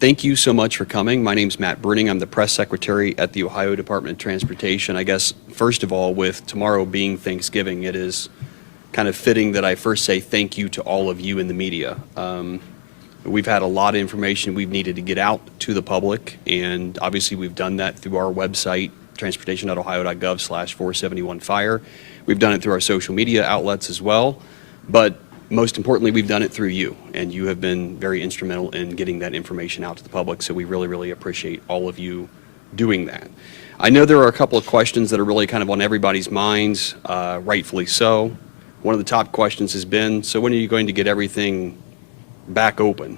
Thank you so much for coming. My name's Matt Bruning. I'm the press secretary at the Ohio Department of Transportation. I guess, first of all, with tomorrow being Thanksgiving, it is kind of fitting that I first say thank you to all of you in the media. We've had a lot of information we've needed to get out to the public, and obviously we've done that through our website, transportation.ohio.gov/471-FIRE. We've done it through our social media outlets as well, but most importantly, we've done it through you, and you have been very instrumental in getting that information out to the public, so we really, really appreciate all of you doing that. I know there are a couple of questions that are really kind of on everybody's minds, rightfully so. One of the top questions has been, so when are you going to get everything back open?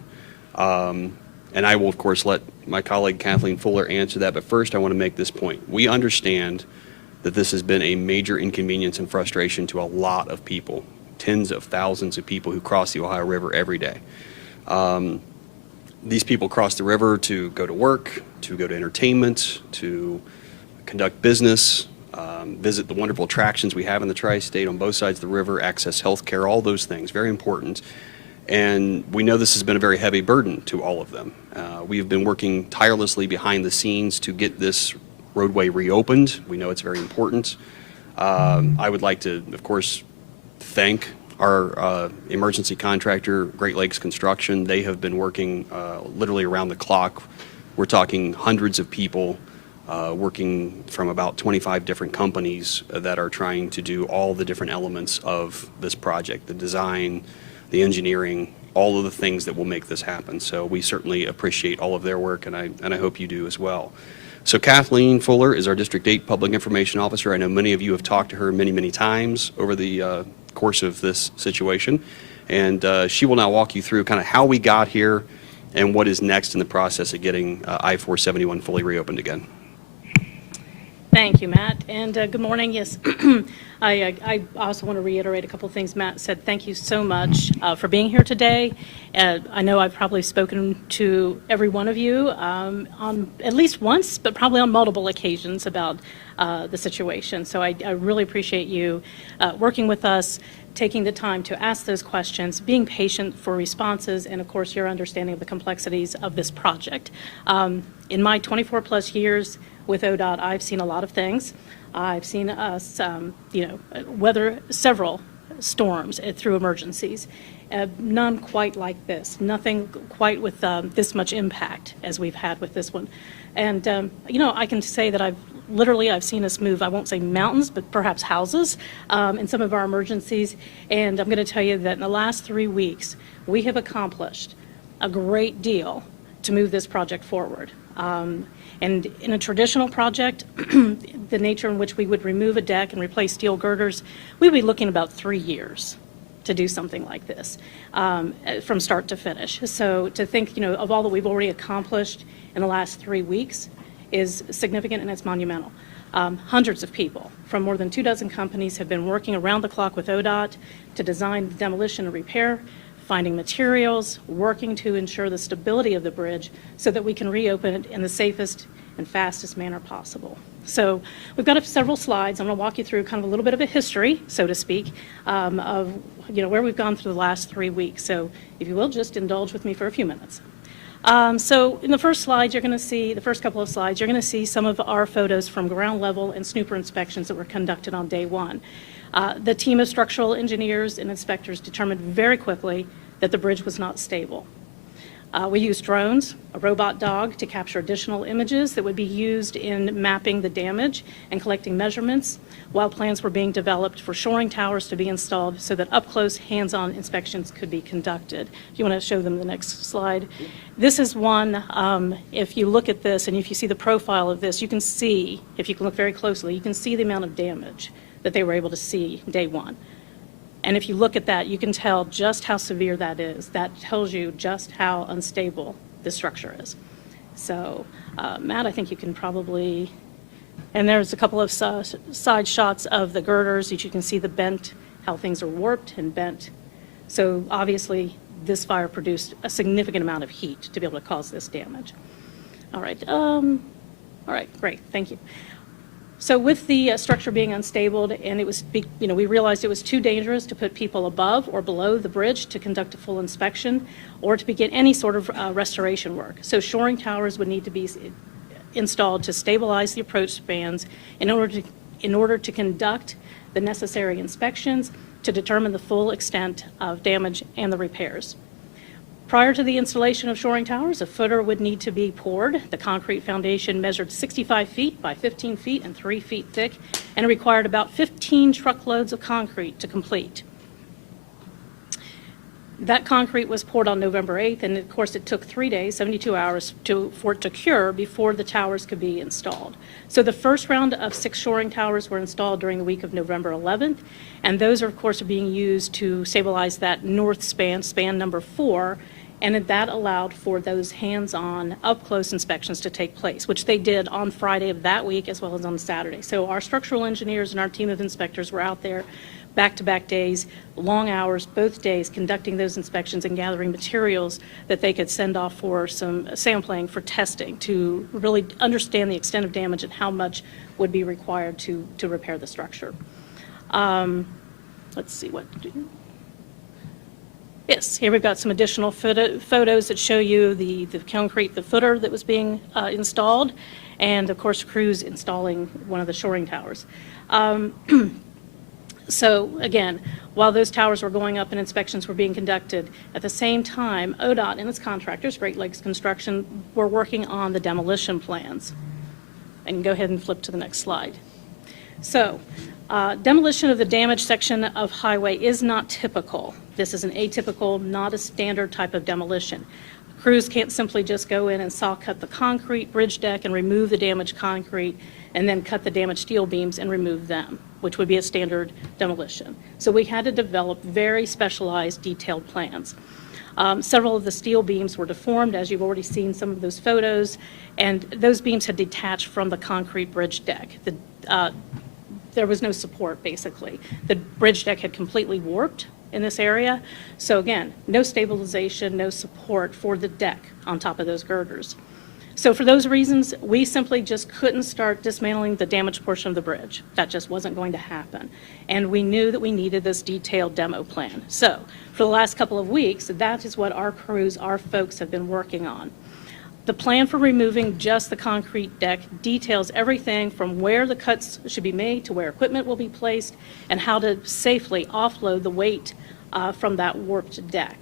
And I will, of course, let my colleague Kathleen Fuller answer that, but first I want to make this point. We understand that this has been a major inconvenience and frustration to a lot of people. Tens of thousands of people who cross the Ohio River every day. These people cross the river to go to work, to go to entertainment, to conduct business, visit the wonderful attractions we have in the tri-state on both sides of the river, access health care, all those things, very important. And we know this has been a very heavy burden to all of them. We have been working tirelessly behind the scenes to get this roadway reopened. We know it's very important. I would like to, of course, thank our emergency contractor, Great Lakes Construction. They have been working literally around the clock. We're talking hundreds of people working from about 25 different companies that are trying to do all the different elements of this project, the design, the engineering, all of the things that will make this happen. So we certainly appreciate all of their work, and I hope you do as well. So Kathleen Fuller is our District 8 Public Information Officer. I know many of you have talked to her many, many times over the course of this situation, and she will now walk you through kind of how we got here and what is next in the process of getting I-471 fully reopened again. Thank you, Matt, and good morning. Yes, I also want to reiterate a couple of things Matt said. Thank you so much for being here today. I know I've probably spoken to every one of you on at least once, but probably on multiple occasions about the situation. So I really appreciate you working with us, taking the time to ask those questions, being patient for responses, and of course your understanding of the complexities of this project. In my 24 plus years with ODOT, I've seen a lot of things. I've seen us, weather several storms through emergencies. None quite like this. Nothing quite with this much impact as we've had with this one. And, I can say that I've seen us move, I won't say mountains, but perhaps houses in some of our emergencies. And I'm going to tell you that in the last 3 weeks, we have accomplished a great deal to move this project forward. And in a traditional project, the nature in which we would remove a deck and replace steel girders, we'd be looking about 3 years to do something like this from start to finish. So to think, of all that we've already accomplished in the last 3 weeks is significant and it's monumental. Hundreds of people from more than 24 companies have been working around the clock with ODOT to design the demolition and repair, finding materials, working to ensure the stability of the bridge so that we can reopen it in the safest and fastest manner possible. So we've got several slides. I'm going to walk you through kind of a little bit of a history, so to speak, of where we've gone through the last 3 weeks. So if you will, just indulge with me for a few minutes. So in the first slide, you're going to see, the first couple of slides, you're going to see some of our photos from ground level and snooper inspections that were conducted on day one. The team of structural engineers and inspectors determined very quickly that the bridge was not stable. We used drones, a robot dog to capture additional images that would be used in mapping the damage and collecting measurements while plans were being developed for shoring towers to be installed so that up-close, hands-on inspections could be conducted. If you want to show them the next slide. This is one, if you look at this and if you see the profile of this, you can see, if you can look very closely, you can see the amount of damage that they were able to see day one. And if you look at that, you can tell just how severe that is. That tells you just how unstable the structure is. So, Matt, I think you can probably, and there's a couple of side shots of the girders that you can see the bent, how things are warped and bent. So obviously, this fire produced a significant amount of heat to be able to cause this damage. All right, great, thank you. So with the structure being unstable, and we realized it was too dangerous to put people above or below the bridge to conduct a full inspection or to begin any sort of restoration work. So shoring towers would need to be installed to stabilize the approach spans in order to conduct the necessary inspections to determine the full extent of damage and the repairs. Prior to the installation of shoring towers, a footer would need to be poured. The concrete foundation measured 65 feet by 15 feet and 3 feet thick, and it required about 15 truckloads of concrete to complete. That concrete was poured on November 8th, and of course it took 3 days, 72 hours, for it to cure before the towers could be installed. So the first round of 6 shoring towers were installed during the week of November 11th, and those are of course being used to stabilize that north span, span number 4, and that allowed for those hands-on, up-close inspections to take place, which they did on Friday of that week as well as on Saturday. So our structural engineers and our team of inspectors were out there back-to-back days, long hours, both days, conducting those inspections and gathering materials that they could send off for some sampling for testing to really understand the extent of damage and how much would be required to repair the structure. Let's see what to do. Yes, here we've got some additional photos that show you the concrete, the footer that was being installed, and of course crews installing one of the shoring towers. So again, while those towers were going up and inspections were being conducted, at the same time, ODOT and its contractors, Great Lakes Construction, were working on the demolition plans. And go ahead and flip to the next slide. So, demolition of the damaged section of highway is not typical. This is an atypical, not a standard type of demolition. Crews can't simply just go in and saw cut the concrete bridge deck and remove the damaged concrete and then cut the damaged steel beams and remove them, which would be a standard demolition. So we had to develop very specialized, detailed plans. Several of the steel beams were deformed, as you've already seen some of those photos, and those beams had detached from the concrete bridge deck. There was no support, basically. The bridge deck had completely warped in this area. So again, no stabilization, no support for the deck on top of those girders. So for those reasons, we simply just couldn't start dismantling the damaged portion of the bridge. That just wasn't going to happen. And we knew that we needed this detailed demo plan. So for the last couple of weeks, that is what our crews, our folks have been working on. The plan for removing just the concrete deck details everything from where the cuts should be made to where equipment will be placed and how to safely offload the weight from that warped deck.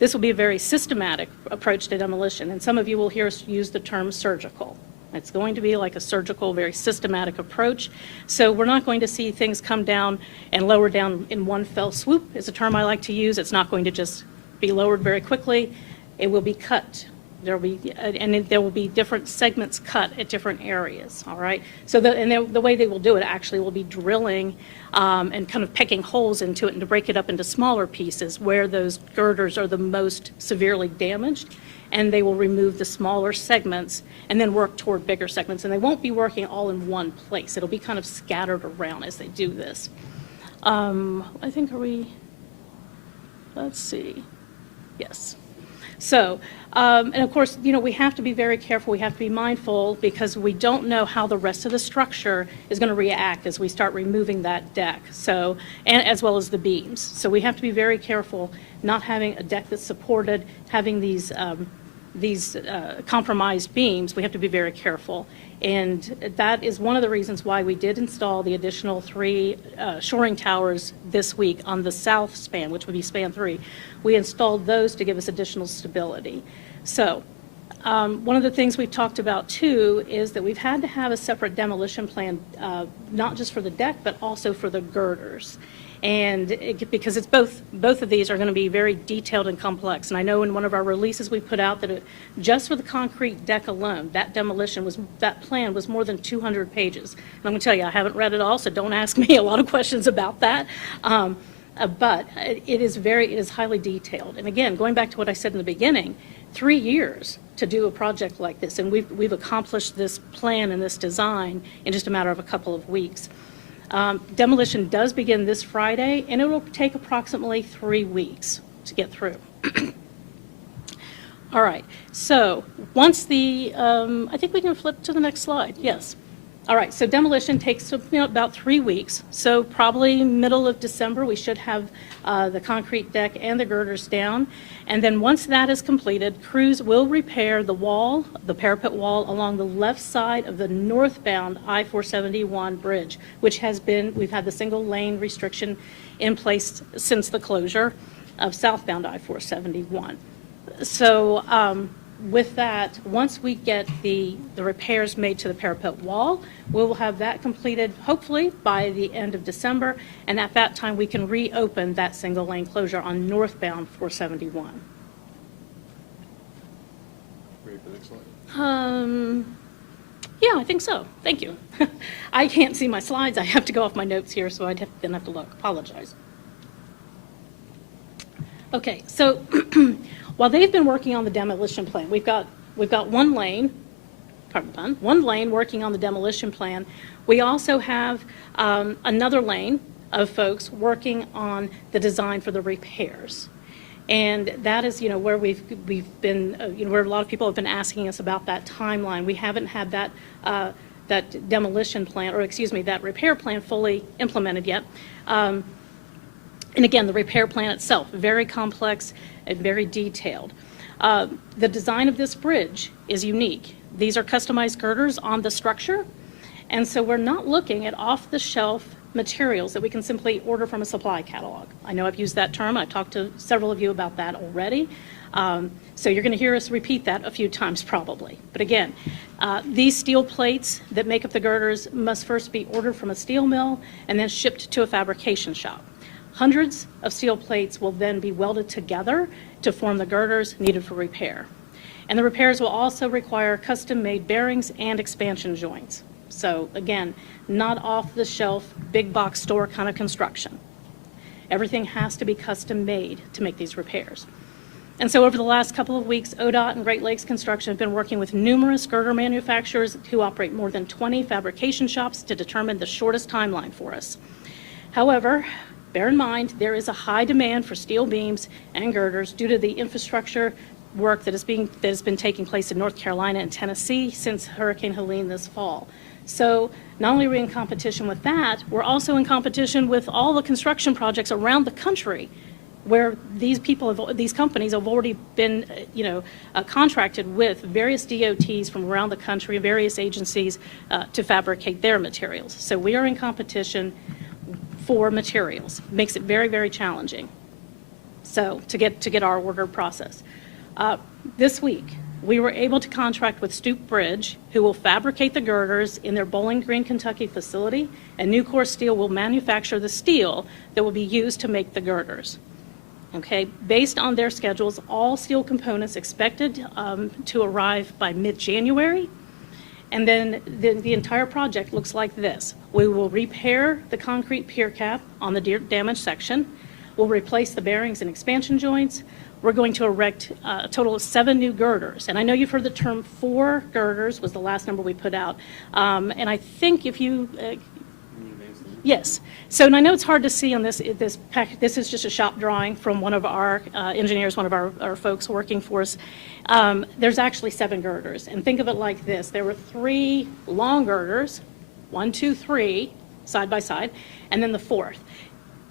This will be a very systematic approach to demolition, and some of you will hear us use the term surgical. It's going to be like a surgical, very systematic approach. So we're not going to see things come down and lower down in one fell swoop, is a term I like to use. It's not going to just be lowered very quickly. It will be cut. There will be different segments cut at different areas, all right? So the way they will do it actually will be drilling and kind of pecking holes into it and to break it up into smaller pieces where those girders are the most severely damaged, and they will remove the smaller segments and then work toward bigger segments. And they won't be working all in one place. It'll be kind of scattered around as they do this. I think, let's see, yes. So, and of course, you know, we have to be very careful, we have to be mindful because we don't know how the rest of the structure is going to react as we start removing that deck, so, and as well as the beams. So we have to be very careful not having a deck that's supported, having these compromised beams. We have to be very careful. And that is one of the reasons why we did install the additional 3 shoring towers this week on the south span, which would be span 3. We installed those to give us additional stability. So one of the things we've talked about too is that we've had to have a separate demolition plan, not just for the deck, but also for the girders. And because it's both of these are going to be very detailed and complex. And I know in one of our releases we put out that just for the concrete deck alone, that plan was more than 200 pages. And I'm going to tell you, I haven't read it all, so don't ask me a lot of questions about that. But it is highly detailed. And again, going back to what I said in the beginning, 3 years to do a project like this, and we've accomplished this plan and this design in just a matter of a couple of weeks. Demolition does begin this Friday, and it will take approximately 3 weeks to get through. All right, so once I think we can flip to the next slide, yes. All right, so demolition takes about 3 weeks. So probably middle of December, we should have the concrete deck and the girders down. And then once that is completed, crews will repair the wall, the parapet wall along the left side of the northbound I-471 bridge, which we've had the single lane restriction in place since the closure of southbound I-471. So with that, once we get the repairs made to the parapet wall, we will have that completed hopefully by the end of December, and at that time we can reopen that single lane closure on northbound 471. Ready for the next slide? Yeah, I think so. Thank you. I can't see my slides. I have to go off my notes here, so then have to look. Apologize. Okay, so while they've been working on the demolition plan, we've got one lane, pardon the pun, one lane working on the demolition plan. We also have another lane of folks working on the design for the repairs. And that is, where we've been, where a lot of people have been asking us about that timeline. We haven't had that demolition plan, or excuse me, that repair plan fully implemented yet. And again, the repair plan itself, very complex and very detailed. The design of this bridge is unique. These are customized girders on the structure, and so we're not looking at off-the-shelf materials that we can simply order from a supply catalog. I know I've used that term. I've talked to several of you about that already. So you're going to hear us repeat that a few times probably. But again, these steel plates that make up the girders must first be ordered from a steel mill and then shipped to a fabrication shop. Hundreds of steel plates will then be welded together to form the girders needed for repair. And the repairs will also require custom-made bearings and expansion joints. So again, not off-the-shelf, big box store kind of construction. Everything has to be custom-made to make these repairs. And so over the last couple of weeks, ODOT and Great Lakes Construction have been working with numerous girder manufacturers who operate more than 20 fabrication shops to determine the shortest timeline for us. However, bear in mind, there is a high demand for steel beams and girders due to the infrastructure work that has been taking place in North Carolina and Tennessee since Hurricane Helene this fall. So not only are we in competition with that, we're also in competition with all the construction projects around the country where these companies have already been, contracted with various DOTs from around the country, various agencies to fabricate their materials. So we are in competition for materials. Makes it very, very challenging. So to get our order process. This week, we were able to contract with Stoop Bridge, who will fabricate the girders in their Bowling Green, Kentucky facility, and Nucor Steel will manufacture the steel that will be used to make the girders. Okay, based on their schedules, all steel components expected to arrive by mid-January, and then the entire project looks like this. We will repair the concrete pier cap on the damaged section. We'll replace the bearings and expansion joints. We're going to erect a total of 7 new girders. And I know you've heard the term 4 girders was the last number we put out. And I think if you, yes. So, and I know it's hard to see on this pack. This is just a shop drawing from one of our engineers, one of our folks working for us. There's actually 7 girders. And think of it like this. There were 3 long girders, 1, 2, 3, side by side, and then the 4th.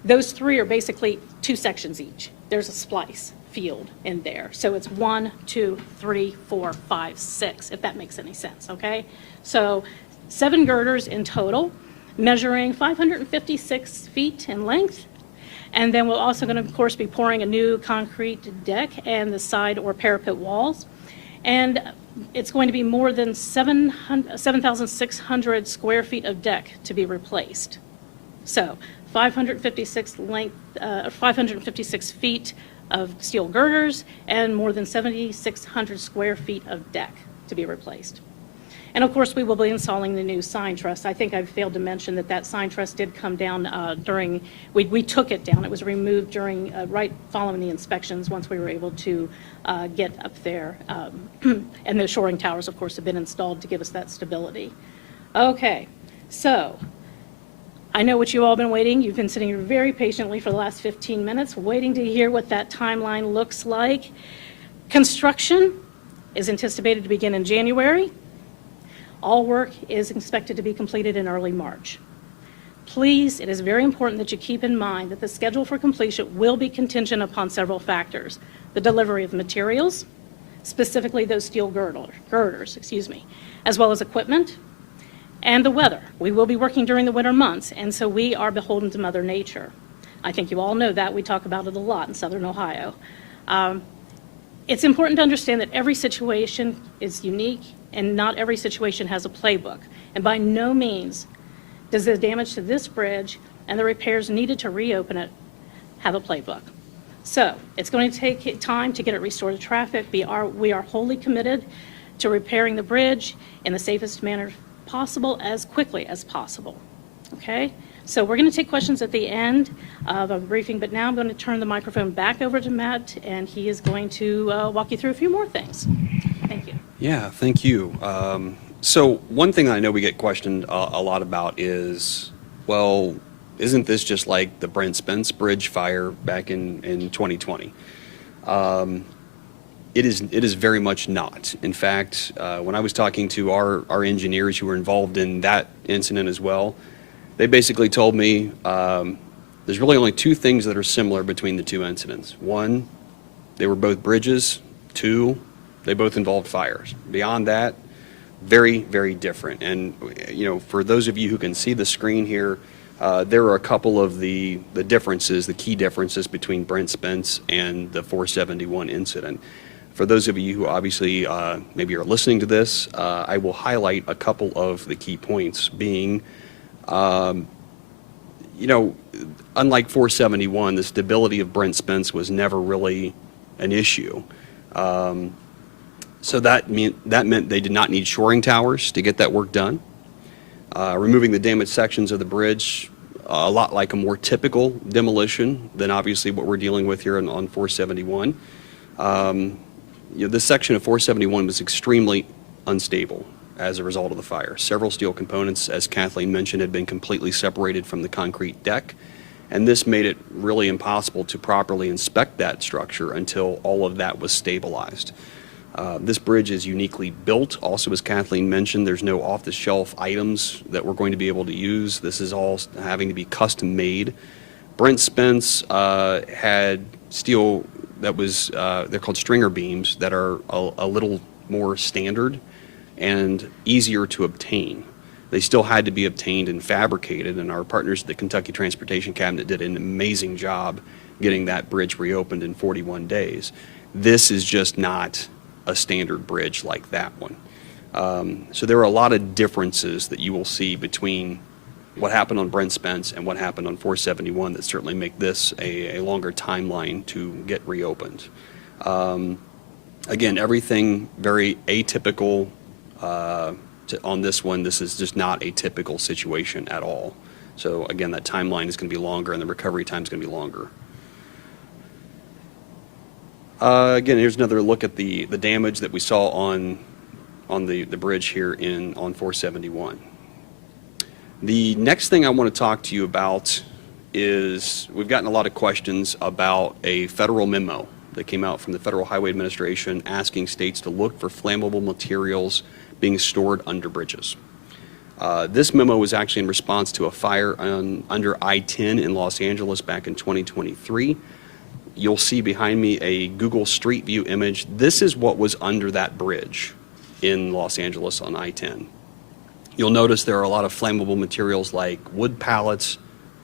Those 3 are basically 2 sections each. There's a splice field in there. So it's 1, 2, 3, 4, 5, 6, if that makes any sense, okay? So 7 girders in total, measuring 556 feet in length. And then we're also going to, of course, be pouring a new concrete deck and the side or parapet walls. And it's going to be more than 7,600 square feet of deck to be replaced. So 556 feet of steel girders and more than 7,600 square feet of deck to be replaced. And of course, we will be installing the new sign truss. I think I failed to mention that sign truss did come down during, we took it down. It was removed during, right following the inspections once we were able to get up there. And the shoring towers, of course, have been installed to give us that stability. Okay, so I know what you all have been waiting. You've been sitting here very patiently for the last 15 minutes, waiting to hear what that timeline looks like. Construction is anticipated to begin in January. All work is expected to be completed in early March. Please, it is very important that you keep in mind that the schedule for completion will be contingent upon several factors: the delivery of materials, specifically those steel girders, as well as equipment, and the weather. We will be working during the winter months, and so we are beholden to Mother Nature. I think you all know that. We talk about it a lot in Southern Ohio. It's important to understand that every situation is unique, and not every situation has a playbook. And by no means does the damage to this bridge and the repairs needed to reopen it have a playbook. So it's going to take time to get it restored to traffic. We are wholly committed to repairing the bridge in the safest manner possible, as quickly as possible. Okay? So we're going to take questions at the end of a briefing, but now I'm going to turn the microphone back over to Matt, and he is going to walk you through a few more things. Thank you. Yeah, thank you. So one thing I know we get questioned a lot about is, well, isn't this just like the Brent Spence Bridge fire back in 2020? It is very much not. In fact, when I was talking to our engineers who were involved in that incident as well, they basically told me there's really only two things that are similar between the two incidents. One, they were both bridges. Two, they both involved fires. Beyond that, very, very different. And, you know, for those of you who can see the screen here, there are a couple of the differences, the key differences between Brent Spence and the 471 incident. For those of you who obviously maybe are listening to this, I will highlight a couple of the key points being, you know, unlike 471, the stability of Brent Spence was never really an issue. So that meant they did not need shoring towers to get that work done. Removing the damaged sections of the bridge, a lot like a more typical demolition than obviously what we're dealing with here on 471. You know, this section of 471 was extremely unstable as a result of the fire. Several steel components, as Kathleen mentioned, had been completely separated from the concrete deck, and this made it really impossible to properly inspect that structure until all of that was stabilized. This bridge is uniquely built. Also, as Kathleen mentioned, there's no off-the-shelf items that we're going to be able to use. This is all having to be custom made. Brent Spence had steel that was, they're called stringer beams, that are a little more standard and easier to obtain. They still had to be obtained and fabricated, and our partners at the Kentucky Transportation Cabinet did an amazing job getting that bridge reopened in 41 days. This is just not a standard bridge like that one. So there are a lot of differences that you will see between what happened on Brent Spence and what happened on 471 that certainly make this a longer timeline to get reopened. Again, everything very atypical on this one. This is just not a typical situation at all. So again, that timeline is going to be longer and the recovery time is going to be longer. Again, here's another look at the damage that we saw on the bridge here on 471. The next thing I want to talk to you about is we've gotten a lot of questions about a federal memo that came out from the Federal Highway Administration asking states to look for flammable materials being stored under bridges. This memo was actually in response to a fire under I-10 in Los Angeles back in 2023. You'll see behind me a Google Street View image. This is what was under that bridge in Los Angeles on I-10. You'll notice there are a lot of flammable materials like wood pallets,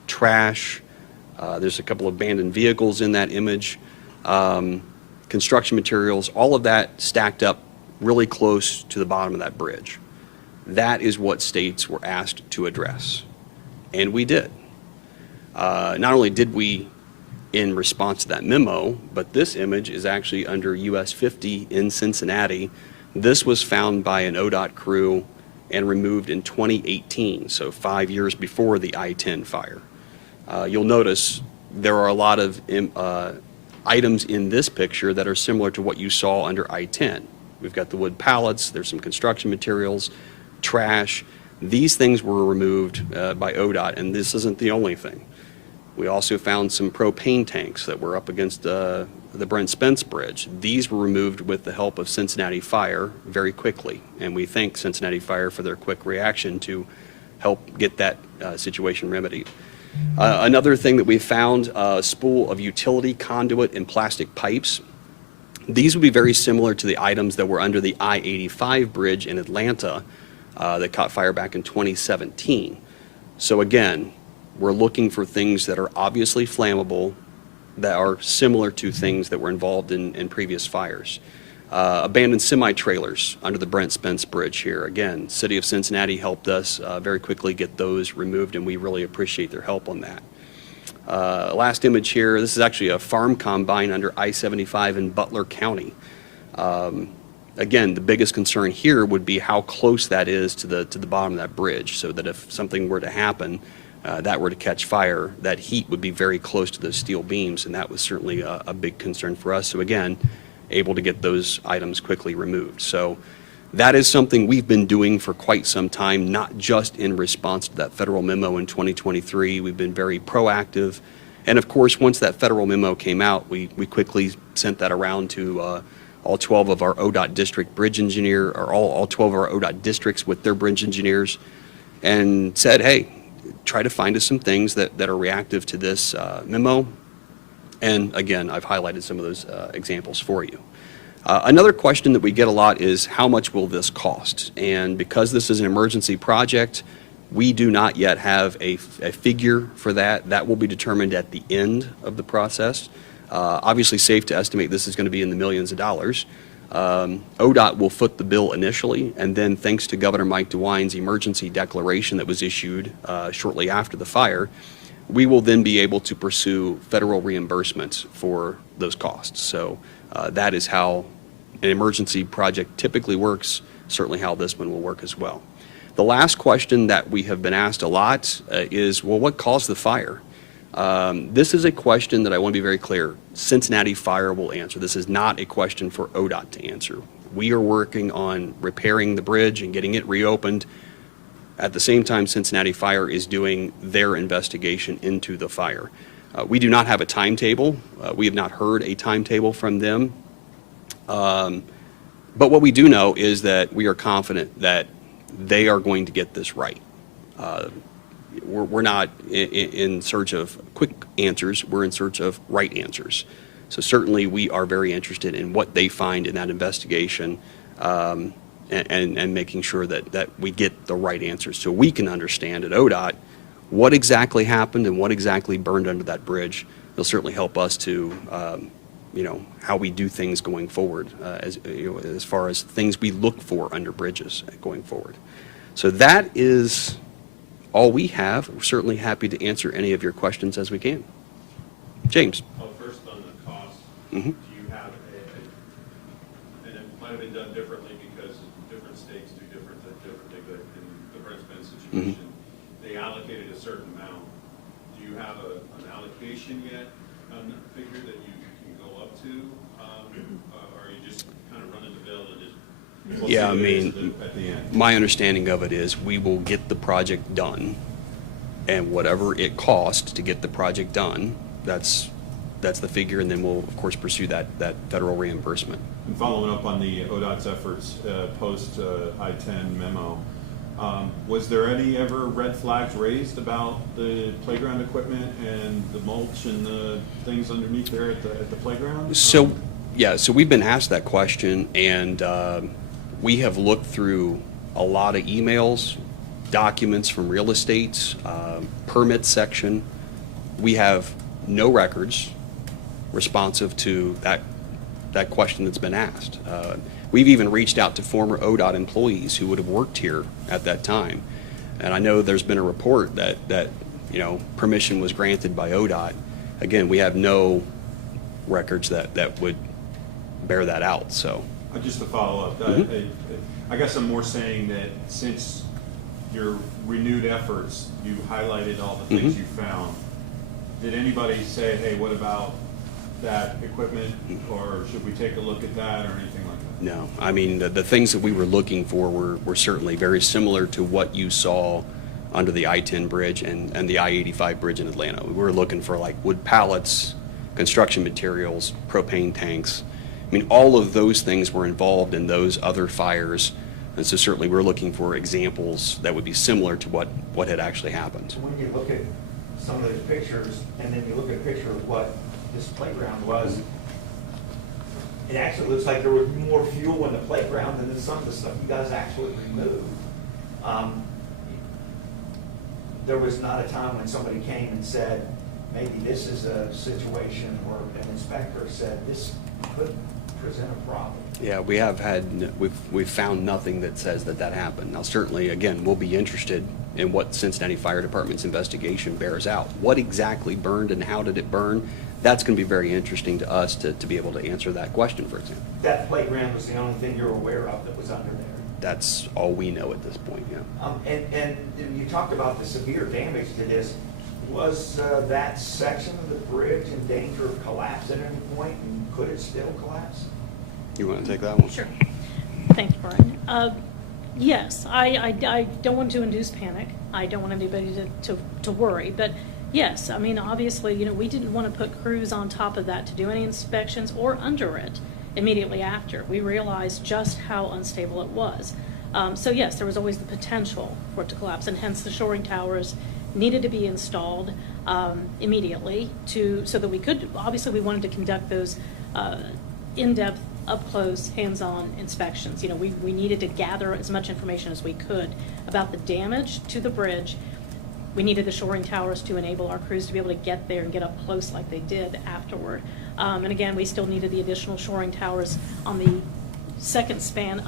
trash. There's a couple of abandoned vehicles in that image. Construction materials, all of that stacked up really close to the bottom of that bridge. That is what states were asked to address, and we did. Not only did we in response to that memo, but this image is actually under US 50 in Cincinnati. This was found by an ODOT crew and removed in 2018, so 5 years before the I-10 fire. You'll notice there are a lot of items in this picture that are similar to what you saw under I-10. We've got the wood pallets, there's some construction materials, trash. These things were removed by ODOT, and this isn't the only thing. We also found some propane tanks that were up against the Brent Spence Bridge, these were removed with the help of Cincinnati Fire very quickly. And we thank Cincinnati Fire for their quick reaction to help get that situation remedied. Another thing that we found, a spool of utility conduit and plastic pipes. These would be very similar to the items that were under the I-85 bridge in Atlanta that caught fire back in 2017. So again, we're looking for things that are obviously flammable, that are similar to things that were involved in previous fires. Abandoned semi-trailers under the Brent Spence Bridge here. Again, City of Cincinnati helped us very quickly get those removed, and we really appreciate their help on that. Last image here, this is actually a farm combine under I-75 in Butler County. Again, the biggest concern here would be how close that is to the bottom of that bridge, so that if something were to happen, that were to catch fire, that heat would be very close to those steel beams, and that was certainly a big concern for us. So again, able to get those items quickly removed. So that is something we've been doing for quite some time, not just in response to that federal memo in 2023. We've been very proactive. And of course, once that federal memo came out, we quickly sent that around to all 12 of our ODOT district bridge engineer, or all 12 of our ODOT districts with their bridge engineers, and said, hey, try to find us some things that are reactive to this memo. And again, I've highlighted some of those examples for you. Another question that we get a lot is, how much will this cost? And because this is an emergency project, we do not yet have a figure for that. That will be determined at the end of the process. Obviously, safe to estimate this is going to be in the millions of dollars. ODOT will foot the bill initially, and then thanks to Governor Mike DeWine's emergency declaration that was issued shortly after the fire, we will then be able to pursue federal reimbursements for those costs. So that is how an emergency project typically works, certainly how this one will work as well. The last question that we have been asked a lot is, well, what caused the fire? This is a question that I want to be very clear. Cincinnati Fire will answer. This is not a question for ODOT to answer. We are working on repairing the bridge and getting it reopened. At the same time, Cincinnati Fire is doing their investigation into the fire. We do not have a timetable. We have not heard a timetable from them. But what we do know is that we are confident that they are going to get this right. We're not in search of quick answers. We're in search of right answers. So certainly we are very interested in what they find in that investigation, and making sure that we get the right answers so we can understand at ODOT what exactly happened and what exactly burned under that bridge. It'll certainly help us to, how we do things going forward, as far as things we look for under bridges going forward. So that is all we have. We're certainly happy to answer any of your questions as we can. James. Well, first on the cost, Mm-hmm. do you have and it might have been done differently because different states do differently, but in the Brent Spence situation, they allocated a certain amount. Do you have an allocation yet, a figure that you can go up to, or are you just kind of running the bill and just? We'll Yeah, I see mean, at the end. my understanding of it is we will get the project done, and whatever it costs to get the project done, that's the figure, and then we'll, of course, pursue that federal reimbursement. And following up on the ODOT's efforts post I-10 memo, was there any ever red flags raised about the playground equipment and the mulch and the things underneath there at the playground? So, yeah, so we've been asked that question, and we have looked through a lot of emails, documents from real estate, permit section. We have no records responsive to that question that's been asked. We've even reached out to former ODOT employees who would have worked here at that time. And I know there's been a report that permission was granted by ODOT. Again, we have no records that would bear that out, so. Just to follow up, I guess I'm more saying that since your renewed efforts, you highlighted all the things you found. Did anybody say, hey, what about that equipment, or should we take a look at that, or anything like that? No, I mean, the things that we were looking for were certainly very similar to what you saw under the I-10 bridge and the I-85 bridge in Atlanta. We were looking for like wood pallets, construction materials, propane tanks. I mean, all of those things were involved in those other fires. And so certainly we're looking for examples that would be similar to what had actually happened. When you look at some of those pictures, and then you look at a picture of what this playground was, it actually looks like there was more fuel in the playground than in some of the stuff you guys actually removed. There was not a time when somebody came and said, maybe this is a situation where an inspector said this could present a problem. Yeah, we've found nothing that says that happened. Now, certainly, again, we'll be interested in what Cincinnati Fire Department's investigation bears out. What exactly burned and how did it burn? That's going to be very interesting to us to be able to answer that question, for example. That playground was the only thing you're aware of that was under there. That's all we know at this point, yeah. And you talked about the severe damage to this. Was that section of the bridge in danger of collapse at any point, and could it still collapse? You want to take that one? Sure. Thank you, Brian. Yes, I don't want to induce panic. I don't want anybody to worry. But yes, I mean, obviously, we didn't want to put crews on top of that to do any inspections or under it immediately after. We realized just how unstable it was. So yes, there was always the potential for it to collapse, and hence the shoring towers needed to be installed immediately so that we could, obviously we wanted to conduct those in-depth, up-close, hands-on inspections. We needed to gather as much information as we could about the damage to the bridge. We needed the shoring towers to enable our crews to be able to get there and get up close like they did afterward. And again, we still needed the additional shoring towers on the second span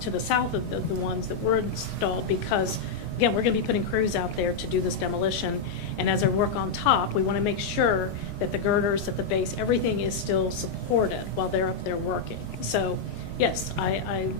to the south of the ones that were installed, because again, we're going to be putting crews out there to do this demolition, and as I work on top, we want to make sure that the girders at the base, everything is still supported while they're up there working. So yes, I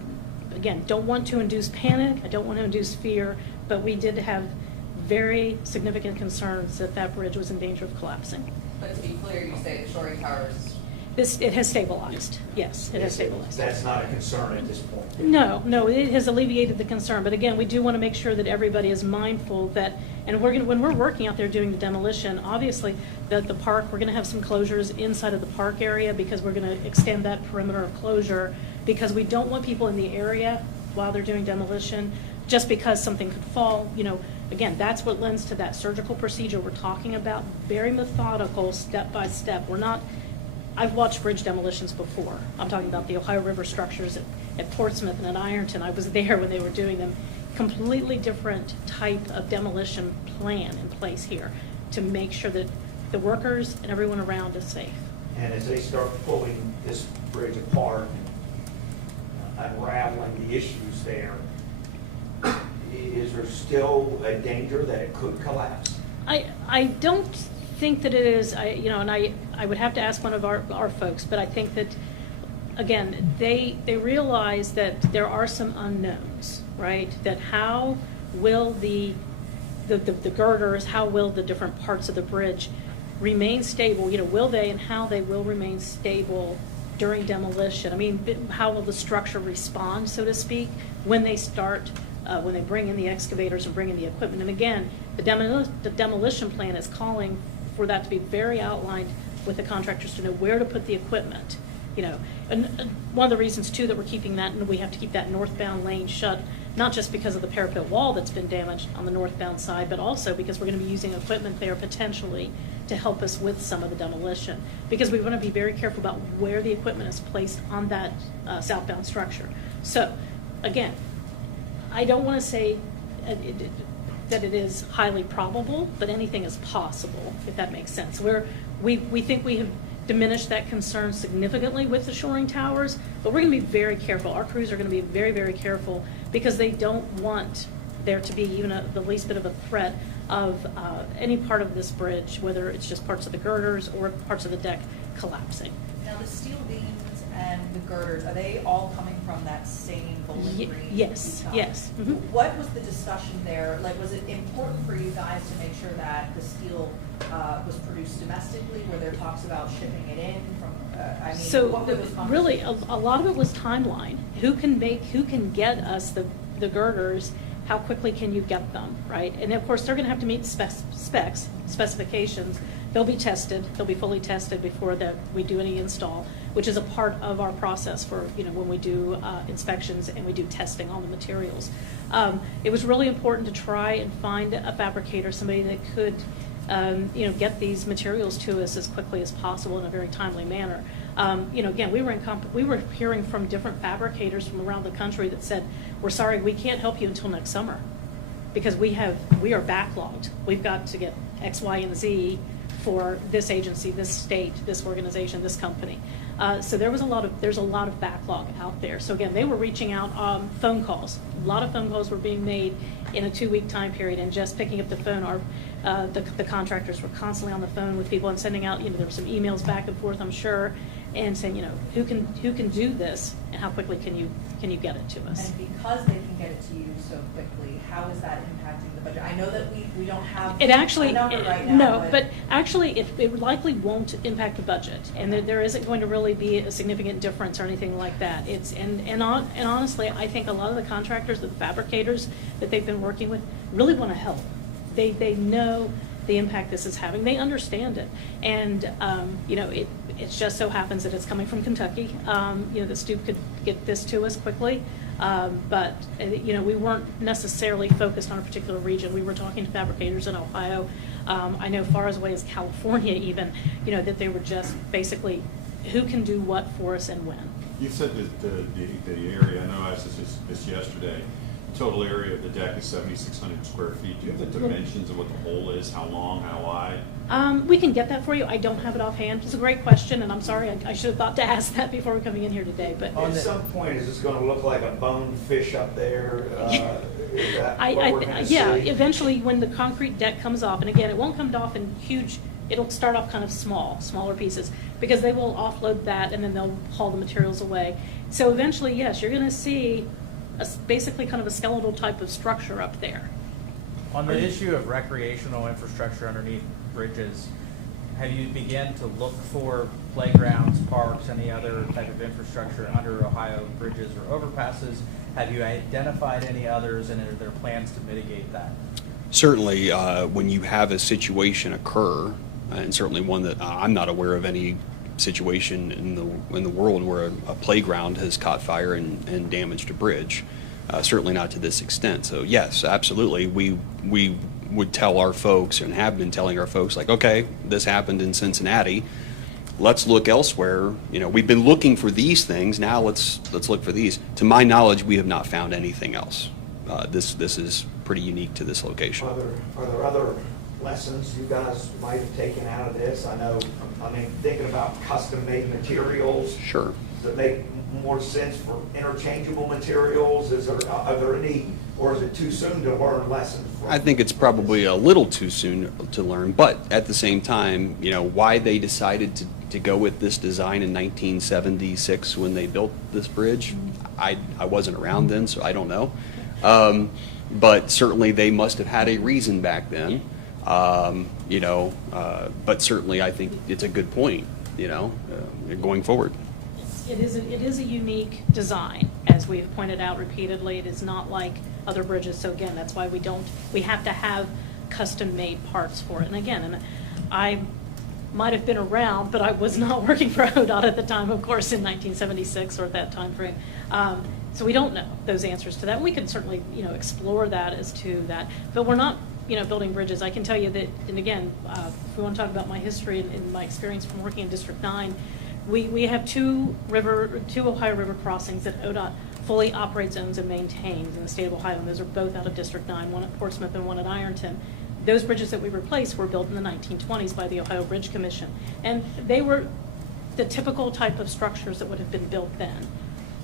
again don't want to induce panic, I don't want to induce fear, but we did have very significant concerns that bridge was in danger of collapsing. But to be clear, you say the shoring towers. It has stabilized. Yes, it has stabilized. That's not a concern at this point. No, it has alleviated the concern. But again, we do want to make sure that everybody is mindful that, and when we're working out there doing the demolition, obviously the park, we're going to have some closures inside of the park area because we're going to extend that perimeter of closure, because we don't want people in the area while they're doing demolition just because something could fall. Again, that's what lends to that surgical procedure we're talking about, very methodical, step by step. I've watched bridge demolitions before. I'm talking about the Ohio River structures at Portsmouth and at Ironton. I was there when they were doing them. Completely different type of demolition plan in place here to make sure that the workers and everyone around is safe. And as they start pulling this bridge apart and unraveling the issues there, is there still a danger that it could collapse? I don't think that it is, and I would have to ask one of our folks, but I think that, again, they realize that there are some unknowns, right? That how will the girders, how will the different parts of the bridge remain stable? Will they and how they will remain stable during demolition? I mean, how will the structure respond, so to speak, when they start, when they bring in the excavators and bring in the equipment? And again, the demolition plan is calling for that to be very outlined with the contractors to know where to put the equipment. And one of the reasons too that we're keeping that, and we have to keep that northbound lane shut, not just because of the parapet wall that's been damaged on the northbound side, but also because we're going to be using equipment there potentially to help us with some of the demolition, because we want to be very careful about where the equipment is placed on that southbound structure. So again, I don't want to say that it is highly probable, but anything is possible, if that makes sense. We think we have diminished that concern significantly with the shoring towers, but we're going to be very careful. Our crews are going to be very, very careful, because they don't want there to be even the least bit of a threat of any part of this bridge, whether it's just parts of the girders or parts of the deck collapsing. Now, the steel beams and the girders, are they all coming from that same Bowling Green? Yes, rooftop? yes. Mhm. What was the discussion there? Was it important for you guys to make sure that the steel was produced domestically? Were there talks about shipping it in from, So what were those conversations? really, a lot of it was timeline. Who can get us the girders? How quickly can you get them, right? And of course, they're going to have to meet specifications they'll be tested, they'll be fully tested before that we do any install, which is a part of our process for, when we do inspections and we do testing on the materials. It was really important to try and find a fabricator, somebody that could, get these materials to us as quickly as possible in a very timely manner. Again, we were hearing from different fabricators from around the country that said, we're sorry, we can't help you until next summer because we are backlogged. We've got to get X, Y, and Z for this agency, this state, this organization, this company. So there's a lot of backlog out there. So again, they were reaching out phone calls. A lot of phone calls were being made in a 2-week time period, and just picking up the phone. The contractors were constantly on the phone with people and sending out. There were some emails back and forth, I'm sure, and saying, who can do this, and how quickly can you get it to us? And because they can get it to you so quickly, how is that impacting the budget? I know that we don't have It actually, a number right now. but actually, it likely won't impact the budget, and there isn't going to really be a significant difference or anything like that. And honestly, I think a lot of the contractors, the fabricators that they've been working with, really want to help. They know the impact this is having. They understand it, and it just so happens that it's coming from Kentucky. The Stoop could get this to us quickly. But we weren't necessarily focused on a particular region. We were talking to fabricators in Ohio. I know far as away as California even, that they were just basically who can do what for us and when. You said that the area, I know I asked this yesterday, total area of the deck is 7,600 square feet. Do you have the dimensions of what the hole is, how long, how wide? We can get that for you. I don't have it offhand. It's a great question, and I'm sorry. I should have thought to ask that before we're coming in here today. But At some point, is this going to look like a boned fish up there? Is that what we're going to yeah, see? eventually when the concrete deck comes off, and again, it won't come off in huge, it'll start off kind of smaller pieces, because they will offload that and then they'll haul the materials away. So eventually, yes, you're going to see basically kind of a skeletal type of structure up there. On the issue of recreational infrastructure underneath bridges, have you begun to look for playgrounds, parks, any other type of infrastructure under Ohio bridges or overpasses? Have you identified any others, and are there plans to mitigate that? Certainly, when you have a situation occur, and certainly one that I'm not aware of any situation in the world where a playground has caught fire and damaged a bridge. Certainly not to this extent. So yes, absolutely, we would tell our folks and have been telling our folks, like, okay, this happened in Cincinnati. Let's look elsewhere. We've been looking for these things. Now let's look for these. To my knowledge, we have not found anything else. This is pretty unique to this location. Are there other lessons you guys might have taken out of this? Thinking about custom-made materials. Sure. Does it make more sense for interchangeable materials? Are there any, or is it too soon to learn lessons from? I think it's probably a little too soon to learn, but at the same time, why they decided to go with this design in 1976 when they built this bridge, I wasn't around then, so I don't know. But certainly they must have had a reason back then. But certainly I think it's a good point, going forward. It is a unique design, as we've pointed out repeatedly. It is not like other bridges. So again, that's why we have to have custom-made parts for it. And again, I might have been around, but I was not working for ODOT at the time, of course, in 1976 or at that time frame. So we don't know those answers to that. We can certainly, explore that as to that, but we're not, building bridges. I can tell you that, and again, if we want to talk about my history and my experience from working in District 9, we have two Ohio River crossings that ODOT fully operates, owns, and maintains in the state of Ohio, and those are both out of District 9, one at Portsmouth and one at Ironton. Those bridges that we replaced were built in the 1920s by the Ohio Bridge Commission, and they were the typical type of structures that would have been built then.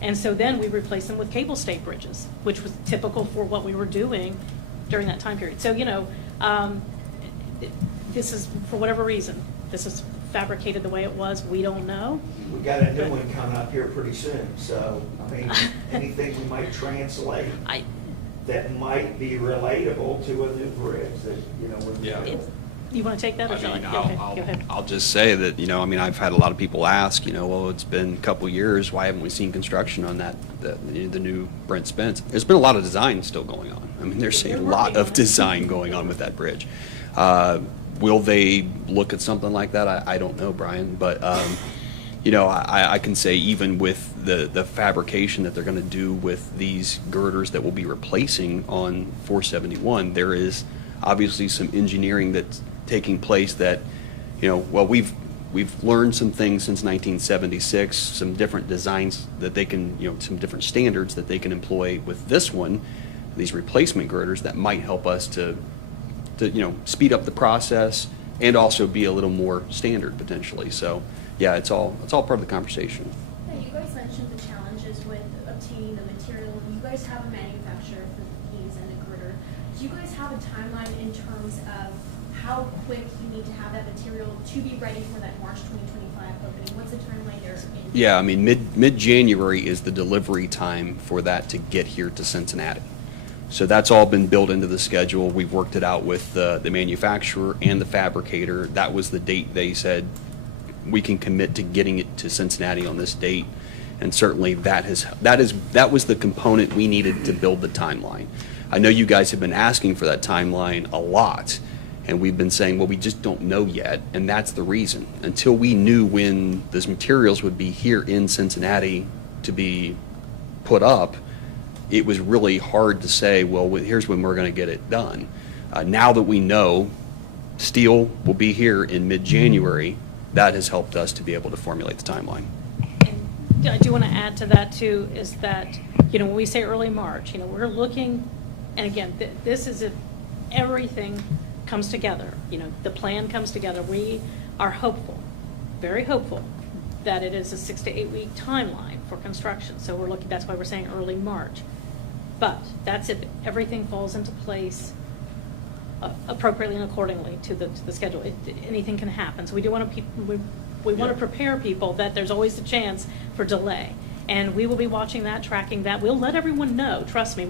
And so then we replaced them with cable stayed bridges, which was typical for what we were doing during that time period. So, this is, for whatever reason, this is fabricated the way it was. We don't know. We got a new one coming up here pretty soon, so, anything we might translate that might be relatable to a new bridge that, would be. Yeah. You want to take that, or shall I? Okay, go ahead. I'll just say that, I've had a lot of people ask, well, it's been a couple years, why haven't we seen construction on the new Brent Spence? There's been a lot of design still going on. There's a lot of design going on with that bridge. Will they look at something like that? I don't know, Brian, but, you know, I can say even with the fabrication that they're going to do with these girders that will be replacing on 471, there is obviously some engineering that's taking place that, you know, well, we've learned some things since 1976, some different designs that they can, you know, some different standards that they can employ with this one, these replacement girders that might help us to you know, speed up the process and also be a little more standard potentially. So, yeah, it's all part of the conversation. Yeah, you guys mentioned the challenges with obtaining the material. You guys have a manufacturer for the beams and the girder. Do you guys have a timeline in terms of how quick you need to have that material to be ready for that March 2025 opening? What's the timeline there? Yeah, I mean, mid-January is the delivery time for that to get here to Cincinnati. So that's all been built into the schedule. We've worked it out with the manufacturer and the fabricator. That was the date they said we can commit to getting it to Cincinnati on this date. And certainly that was the component we needed to build the timeline. I know you guys have been asking for that timeline a lot, and we've been saying, well, we just don't know yet, and that's the reason. Until we knew when those materials would be here in Cincinnati to be put up, it was really hard to say, well, here's when we're going to get it done. Now that we know steel will be here in mid-January, that has helped us to be able to formulate the timeline. And I do want to add to that too, is that, you know, when we say early March, you know, we're looking, and again, this is if everything comes together, you know, the plan comes together. We are hopeful, very hopeful, that it is a 6 to 8 week timeline for construction. So we're looking, that's why we're saying early March. But that's if everything falls into place appropriately and accordingly to the schedule. Anything can happen. So we do want to we want to prepare people that there's always a chance for delay. And we will be watching that, tracking that. We'll let everyone know. Trust me,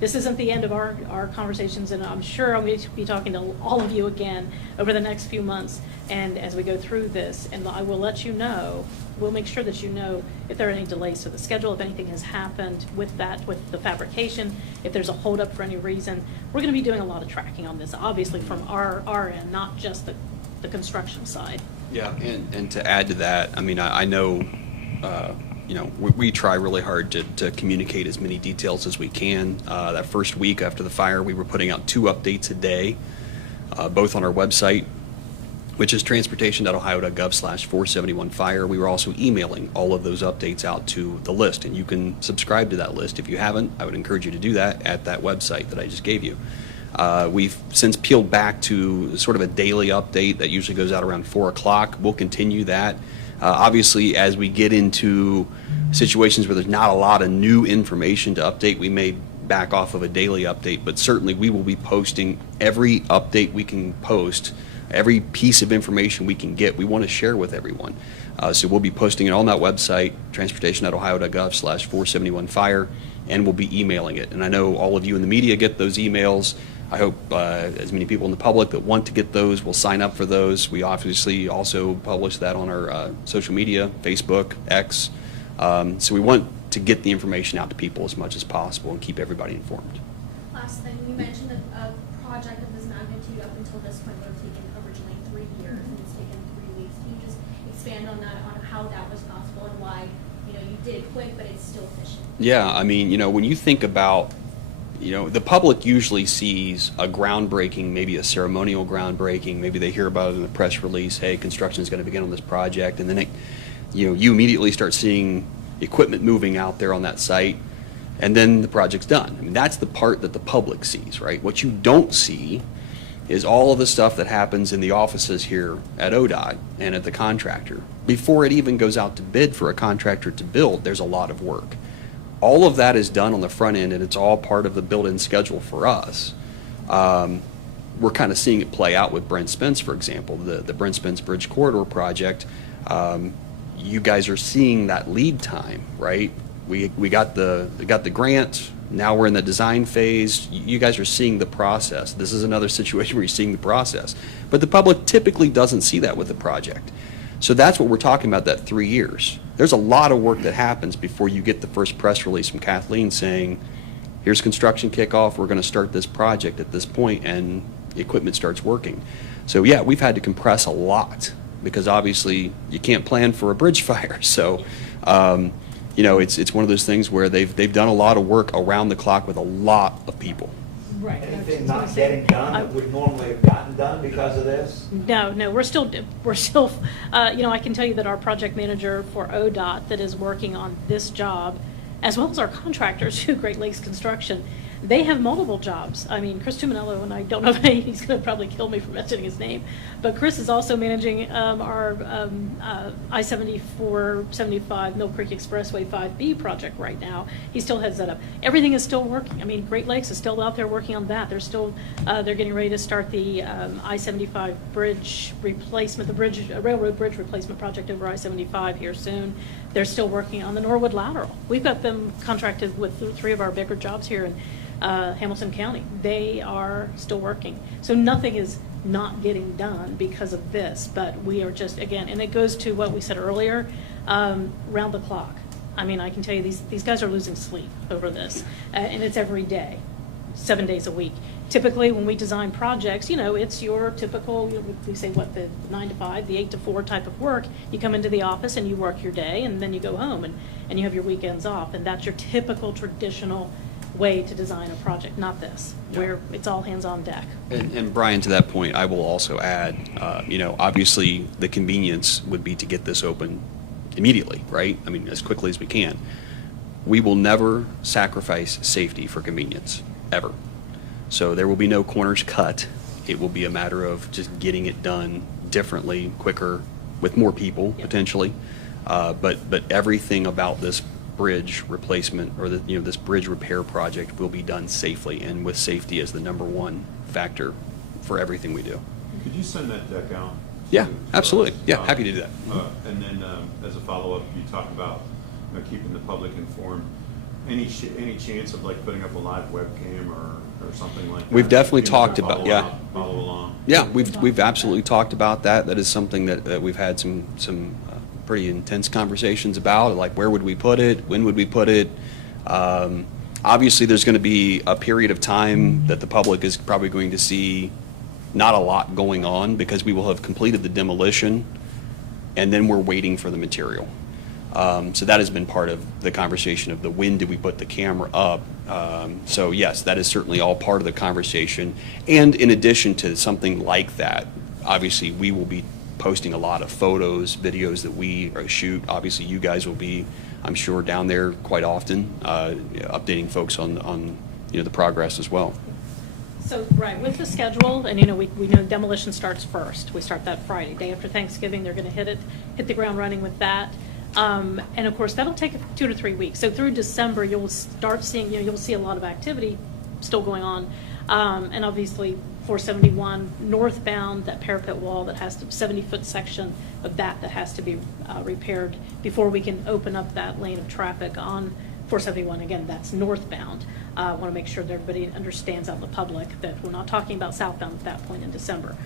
this isn't the end of our conversations, and I'm sure I'm going to be talking to all of you again over the next few months and as we go through this. And I will let you know, we'll make sure that you know if there are any delays to the schedule, if anything has happened with the fabrication, if there's a holdup for any reason. We're going to be doing a lot of tracking on this, obviously from our end, not just the construction side. Yeah, and to add to that, I mean, I know, you know, we try really hard to communicate as many details as we can. That first week after the fire, we were putting out 2 updates a day, both on our website, which is transportation.ohio.gov/471fire. We were also emailing all of those updates out to the list, and you can subscribe to that list. If you haven't, I would encourage you to do that at that website that I just gave you. We've since peeled back to sort of a daily update that usually goes out around 4 o'clock. We'll continue that. Obviously, as we get into situations where there's not a lot of new information to update, we may back off of a daily update, but certainly we will be posting every update we can post, every piece of information we can get, we want to share with everyone. So we'll be posting it on that website, transportation.ohio.gov/471fire, and we'll be emailing it. And I know all of you in the media get those emails. I hope as many people in the public that want to get those will sign up for those. We obviously also publish that on our social media, Facebook, X. So we want to get the information out to people as much as possible and keep everybody informed. Last thing, you mentioned a project of this magnitude up until this point would have taken originally 3 years, and it's taken 3 weeks. Can you just expand on that, on how that was possible and why, you know, you did it quick, but it's still efficient? Yeah, I mean, you know, when you think about, you know, the public usually sees a groundbreaking, maybe a ceremonial groundbreaking, maybe they hear about it in a press release, hey, construction is going to begin on this project, and then you immediately start seeing equipment moving out there on that site, and then the project's done. I mean, that's the part that the public sees, right? What you don't see is all of the stuff that happens in the offices here at ODOT and at the contractor. Before it even goes out to bid for a contractor to build, there's a lot of work. All of that is done on the front end, and it's all part of the built-in schedule for us. We're kind of seeing it play out with Brent Spence, for example, the Brent Spence Bridge Corridor project. You guys are seeing that lead time, right? We got the grant. Now we're in the design phase. You guys are seeing the process. This is another situation where you're seeing the process. But the public typically doesn't see that with the project. So that's what we're talking about, that 3 years. There's a lot of work that happens before you get the first press release from Kathleen saying, here's construction kickoff, we're going to start this project at this point, and equipment starts working. So yeah, we've had to compress a lot because obviously you can't plan for a bridge fire. So, you know, it's one of those things where they've done a lot of work around the clock with a lot of people. Right. Anything not getting done that would normally have gotten done because of this? No, we're still, you know, I can tell you that our project manager for ODOT that is working on this job, as well as our contractors who Great Lakes Construction, they have multiple jobs. I mean, Chris Tuminello, and I don't know if he's going to probably kill me for mentioning his name, but Chris is also managing our I-74, 75 Mill Creek Expressway 5B project right now. He still heads that up. Everything is still working. I mean, Great Lakes is still out there working on that. They're still, they're getting ready to start the I-75 bridge replacement, the railroad bridge replacement project over I-75 here soon. They're still working on the Norwood Lateral. We've got them contracted with 3 of our bigger jobs here in Hamilton County. They are still working. So nothing is not getting done because of this, but we are just, again, and it goes to what we said earlier, round the clock. I mean, I can tell you these guys are losing sleep over this, and it's every day, 7 days a week. Typically, when we design projects, you know, it's your typical, you know, we say what, the 9 to 5, the 8 to 4 type of work. You come into the office and you work your day, and then you go home, and you have your weekends off, and that's your typical traditional way to design a project, not this, where it's all hands on deck. And Brian, to that point, I will also add, you know, obviously the convenience would be to get this open immediately, right? I mean, as quickly as we can. We will never sacrifice safety for convenience, ever. So there will be no corners cut. It will be a matter of just getting it done differently, quicker, with more people, potentially. But everything about this bridge replacement or this bridge repair project will be done safely, and with safety as the #1 factor for everything we do. Could you send that deck out? Yeah, to absolutely. us? Yeah, happy to do that. And then as a follow-up, you talk about keeping the public informed. Any chance of like putting up a live webcam or something like that? We've definitely People can talked about- follow yeah. Follow along. Yeah, we've absolutely talked about that. That is something that we've had some pretty intense conversations about, like where would we put it, when would we put it. Obviously, there's going to be a period of time that the public is probably going to see not a lot going on because we will have completed the demolition, and then we're waiting for the material. So that has been part of the conversation of the when do we put the camera up. So yes, that is certainly all part of the conversation. And in addition to something like that, obviously we will be posting a lot of photos, videos that we shoot. Obviously you guys will be, I'm sure, down there quite often, updating folks on the progress as well. So, right, with the schedule, and we know demolition starts first. We start that Friday, day after Thanksgiving. They're going to hit the ground running with that. And of course, that'll take 2 to 3 weeks. So through December, you'll start seeing, you'll see a lot of activity still going on. And obviously, 471 northbound, that parapet wall that has to, 70-foot section of that has to be repaired before we can open up that lane of traffic on 471. Again, that's northbound. I want to make sure that everybody understands out in the public that we're not talking about southbound at that point in December.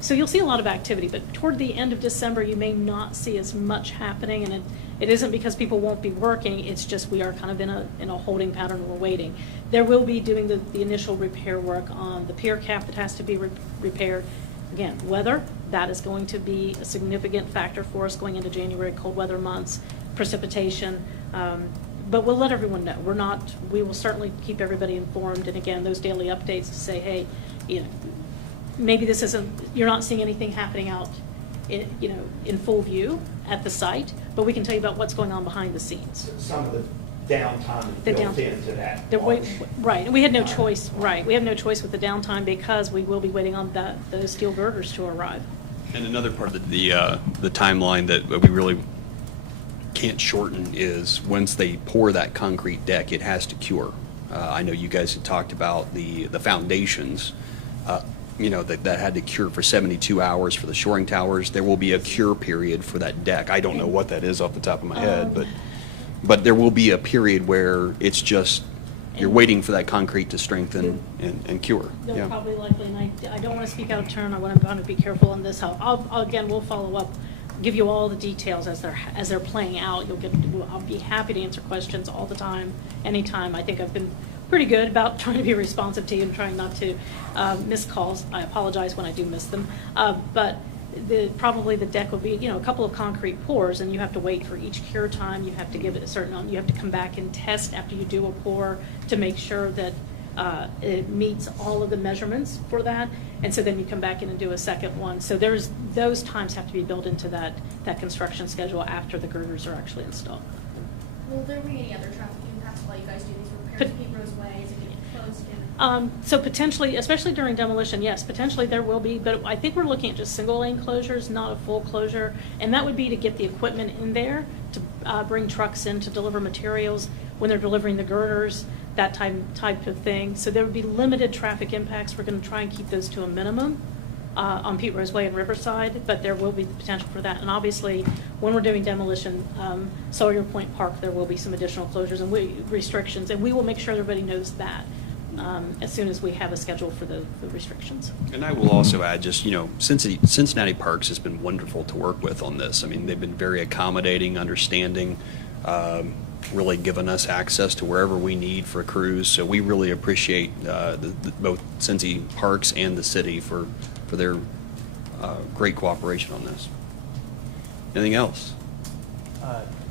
So you'll see a lot of activity, but toward the end of December, you may not see as much happening, and it isn't because people won't be working. It's just we are kind of in a holding pattern and we're waiting. There will be doing the initial repair work on the pier cap that has to be repaired. Again, weather, that is going to be a significant factor for us going into January, cold weather months, precipitation. But we'll let everyone know. We will certainly keep everybody informed. And again, those daily updates to say, hey, maybe this isn't, you're not seeing anything happening out in full view at the site, but we can tell you about what's going on behind the scenes. Some of the downtime is built into that. Right, and we had no choice, right. We have no choice with the downtime because we will be waiting on those steel girders to arrive. And another part of the timeline that we really can't shorten is once they pour that concrete deck, it has to cure. I know you guys had talked about the foundations, that had to cure for 72 hours for the shoring towers. There will be a cure period for that deck. I don't know what that is off the top of my head, but there will be a period where it's just, you're waiting for that concrete to strengthen and cure. They'll Yeah. probably likely, and I don't want to speak out of turn. I want to be careful on this. Again, we'll follow up, give you all the details as they're playing out. I'll be happy to answer questions all the time, anytime. I think I've been pretty good about trying to be responsive to you and trying not to miss calls. I apologize when I do miss them. But probably the deck will be, a couple of concrete pours, and you have to wait for each cure time. You have to give it a certain amount. You have to come back and test after you do a pour to make sure that it meets all of the measurements for that. And so then you come back in and do a second one. So those times have to be built into that construction schedule after the girders are actually installed. Will there be any other traffic impacts while you guys do these repairs? Could- Pete Rose Way, is it getting closed in? So potentially, especially during demolition, yes, potentially there will be, but I think we're looking at just single lane closures, not a full closure. And that would be to get the equipment in there, to bring trucks in to deliver materials when they're delivering the girders, that type of thing. So there would be limited traffic impacts. We're going to try and keep those to a minimum on Pete Rose Way and Riverside, but there will be the potential for that. And obviously, when we're doing demolition, Sawyer Point Park, there will be some additional closures and restrictions, and we will make sure everybody knows that as soon as we have a schedule for the restrictions. And I will also add, just, Cincinnati Parks has been wonderful to work with on this. I mean, they've been very accommodating, understanding, really given us access to wherever we need for crews. So we really appreciate both Cincy Parks and the city for their great cooperation on this. Anything else?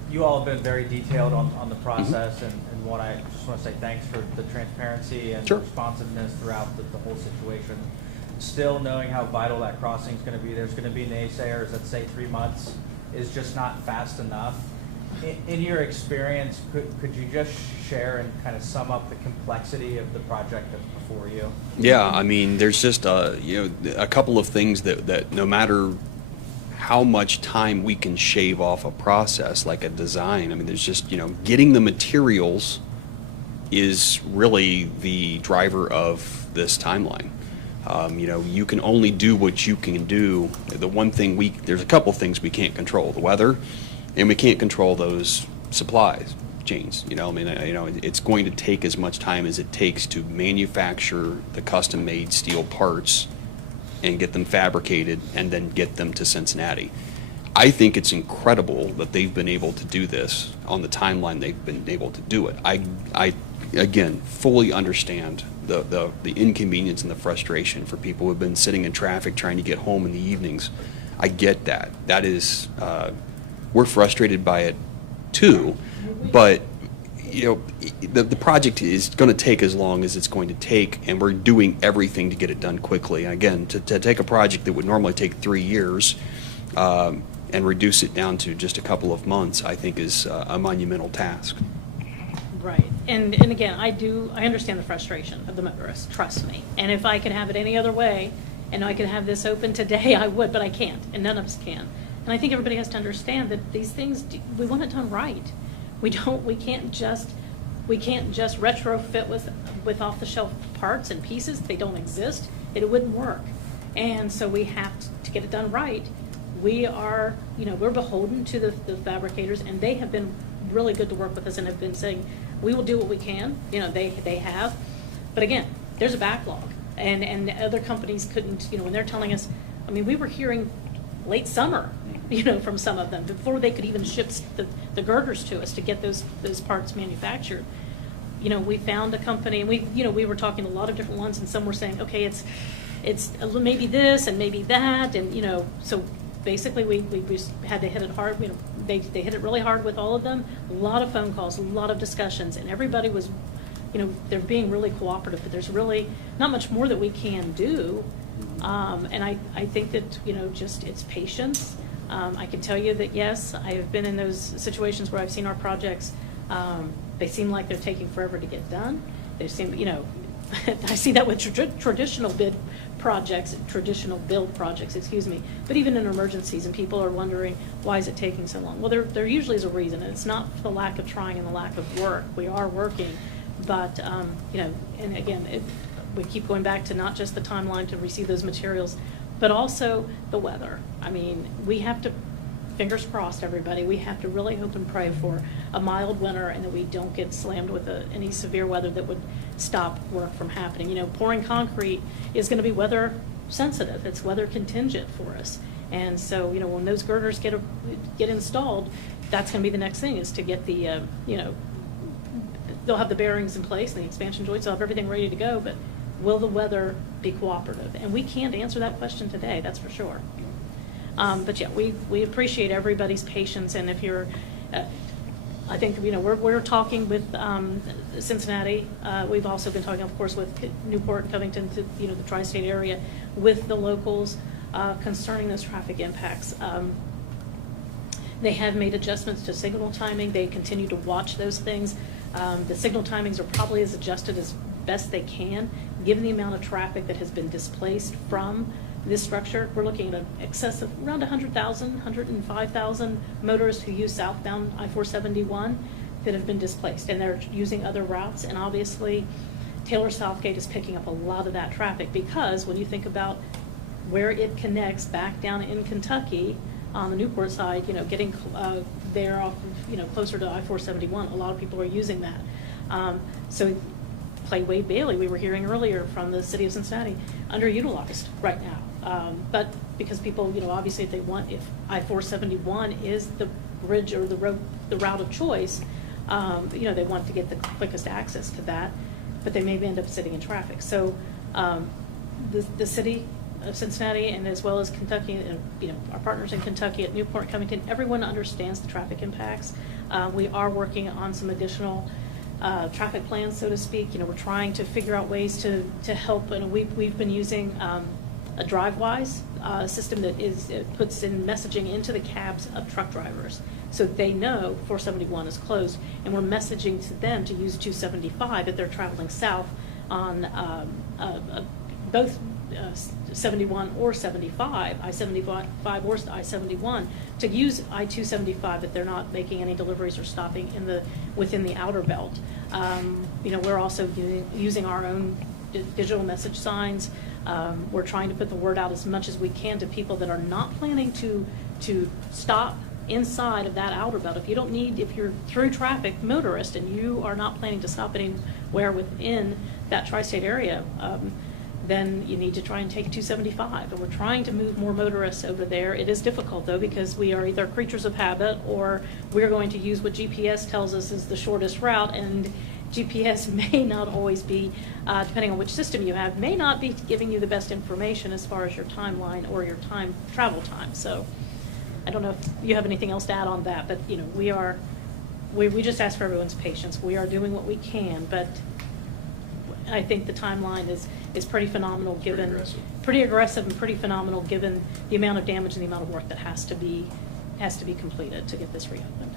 You all have been very detailed on the process, and one, I just want to say thanks for the transparency and Sure. responsiveness throughout the whole situation. Still knowing how vital that crossing is going to be, there's going to be naysayers that say 3 months is just not fast enough. In your experience, could you just share and kind of sum up the complexity of the project that's before you? Yeah, I mean, there's just a couple of things that no matter how much time we can shave off a process like a design, I mean, there's just, getting the materials is really the driver of this timeline. You can only do what you can do. The one thing there's a couple things we can't control: the weather, and we can't control those supplies chains. It's going to take as much time as it takes to manufacture the custom-made steel parts and get them fabricated and then get them to Cincinnati. I think it's incredible that they've been able to do this on the timeline they've been able to do it. I again, fully understand the inconvenience and the frustration for people who have been sitting in traffic trying to get home in the evenings. I get that. That is, we're frustrated by it too, but the project is going to take as long as it's going to take, and we're doing everything to get it done quickly. And again, to take a project that would normally take 3 years and reduce it down to just a couple of months, I think is a monumental task. Right. And again, I understand the frustration of the motorists, trust me. And if I could have it any other way, and I could have this open today, I would, but I can't, and none of us can. And I think everybody has to understand that these things, we want it done right. We can't just retrofit with off-the-shelf parts and pieces. They don't exist. It wouldn't work. And so we have to get it done right. We are, we're beholden to the fabricators, and they have been really good to work with us and have been saying, we will do what we can. They have. But again, there's a backlog. And other companies couldn't, when they're telling us, I mean, we were hearing late summer, from some of them, before they could even ship the girders to us to get those parts manufactured. We found a company, and we were talking to a lot of different ones, and some were saying, okay, it's maybe this and maybe that, and so basically we had to hit it hard. They hit it really hard with all of them. A lot of phone calls, a lot of discussions, and everybody was, they're being really cooperative. But there's really not much more that we can do, and I think that just it's patience. I can tell you that yes, I have been in those situations where I've seen our projects. They seem like they're taking forever to get done. They seem, I see that with traditional build projects, excuse me. But even in emergencies, and people are wondering, why is it taking so long? Well, there usually is a reason, and it's not the lack of trying and the lack of work. We are working, but and again, we keep going back to not just the timeline to receive those materials, but also the weather. I mean, we have to, fingers crossed, everybody, we have to really hope and pray for a mild winter and that we don't get slammed with any severe weather that would stop work from happening. Pouring concrete is going to be weather sensitive. It's weather contingent for us. And so, when those girders get installed, that's going to be the next thing, is to get the, they'll have the bearings in place, and the expansion joints, they'll have everything ready to go, but will the weather be cooperative? And we can't answer that question today, that's for sure. But yeah, we appreciate everybody's patience, and if you're, I think, you know, we're talking with Cincinnati. We've also been talking, of course, with Newport and Covington, to, you know, the tri-state area, with the locals concerning those traffic impacts. They have made adjustments to signal timing. They continue to watch those things. The signal timings are probably as adjusted as best they can, given the amount of traffic that has been displaced from this structure. We're looking at an excess of around 100,000, 105,000 motorists who use southbound I-471 that have been displaced, and they're using other routes. And obviously, Taylor Southgate is picking up a lot of that traffic, because when you think about where it connects back down in Kentucky on the Newport side, you know, getting there off of, you know, closer to I-471, a lot of people are using that. So Clay Wade Bailey, we were hearing earlier from the city of Cincinnati, underutilized right now. But because people, you know, obviously if I-471 is the bridge or the route of choice, you know, they want to get the quickest access to that, but they may end up sitting in traffic. So the city of Cincinnati, and as well as Kentucky, and, you know, our partners in Kentucky at Newport and Covington, everyone understands the traffic impacts. We are working on some additional traffic plans, so to speak. You know, we're trying to figure out ways to help, and we've been using a DriveWise system that puts in messaging into the cabs of truck drivers, so they know 471 is closed, and we're messaging to them to use 275 if they're traveling south on both 71 or 75, I-75 or I-71, to use I-275 if they're not making any deliveries or stopping within the outer belt. You know, we're also using our own digital message signs. We're trying to put the word out as much as we can to people that are not planning to stop inside of that outer belt. If you're through traffic motorist and you are not planning to stop anywhere within that tri-state area, then you need to try and take 275. And we're trying to move more motorists over there. It is difficult, though, because we are either creatures of habit, or we're going to use what GPS tells us is the shortest route, and GPS may not always be, depending on which system you have, may not be giving you the best information as far as your timeline or your travel time. So I don't know if you have anything else to add on that, but, you know, we just ask for everyone's patience. We are doing what we can, but I think the timeline is pretty phenomenal, given pretty aggressive and pretty phenomenal, given the amount of damage and the amount of work that has to be completed to get this reopened.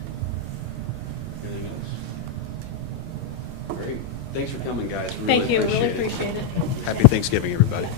Anything else? Great. Thanks for coming, guys. Thank you. Really appreciate it. Happy Thanksgiving, everybody.